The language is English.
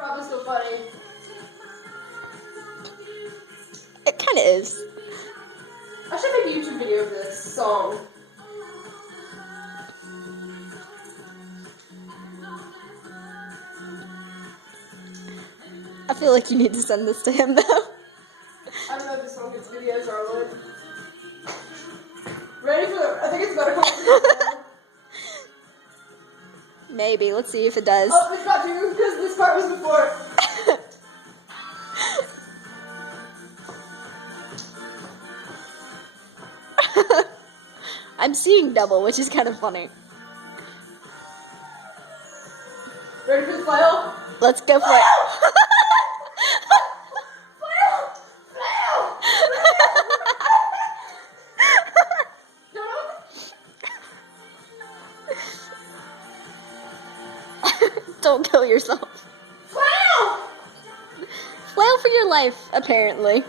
Probably so funny. It kind of is. I should make a YouTube video of this song. I feel like you need to send this to him, though. I don't know if this song gets videos or what. Ready for the... I think it's about to come up. Maybe. Let's see if it does. Oh, it's got to, because this part was before. I'm seeing double, which is kind of funny. Ready for the flail? Let's go for it. Flail! Flail! Don't kill yourself. Flail! Flail for your life, apparently.